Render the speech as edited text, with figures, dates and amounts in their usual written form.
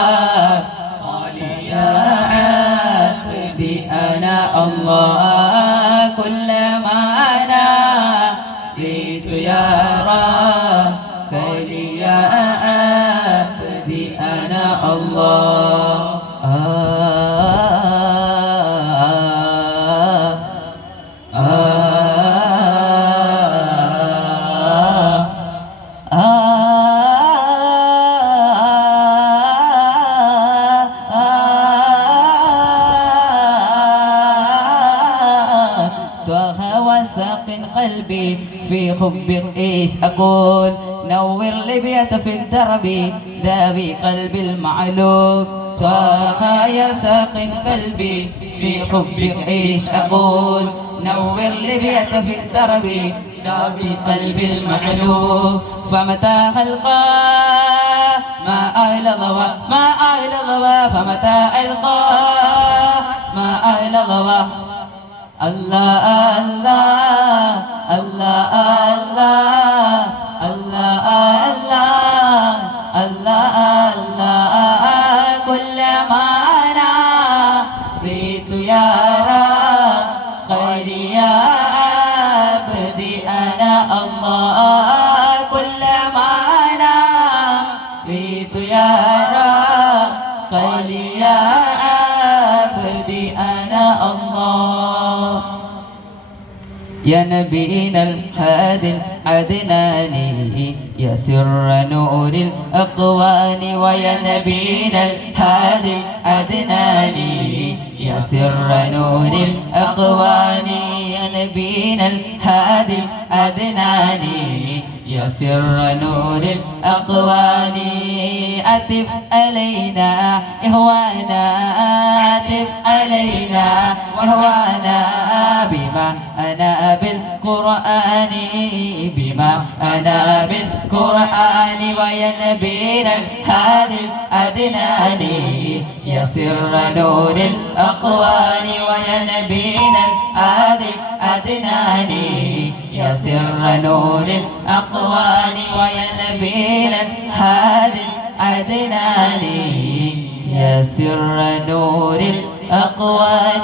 قال يا عبدي أنا الله كلما ناديت يا رب يا عبدي أنا الله وساق قلبي في حبك ايش اقول نور لي بيت في الدرب ذابي قلبي المعلوم طه يا ساق قلبي في حبك ايش اقول نور لي بيت في الدرب ذابي قلبي المعلوم فمتى ألقى ما أهل ضوى ما أهل ضوى فمتى ألقى ما أهل ضوى الله الله الله الله الله الله الله كلما ناديت يا رب خير يا عبدي أنا الله كلما ناديت يا رب خير يا عبدي أنا الله يا نبينا الهادي العدناني يا سر نور الأقوان ويا نبينا الهادي العدناني يا سر نور الأقوان يا نبينا الهادي العدناني يا سر نور الأقوان أتف علينا إخوانا أتف علينا إخوانا بما أنا بالقرآن بما أنا بالقرآن ويا نبينا الهادي الأدناني يا سر نور الأقوان ويا نبينا الهادي الأدناني يا سر نور الأقوان ويا نبينا الهادي الأدناني يا سر نور الأقوان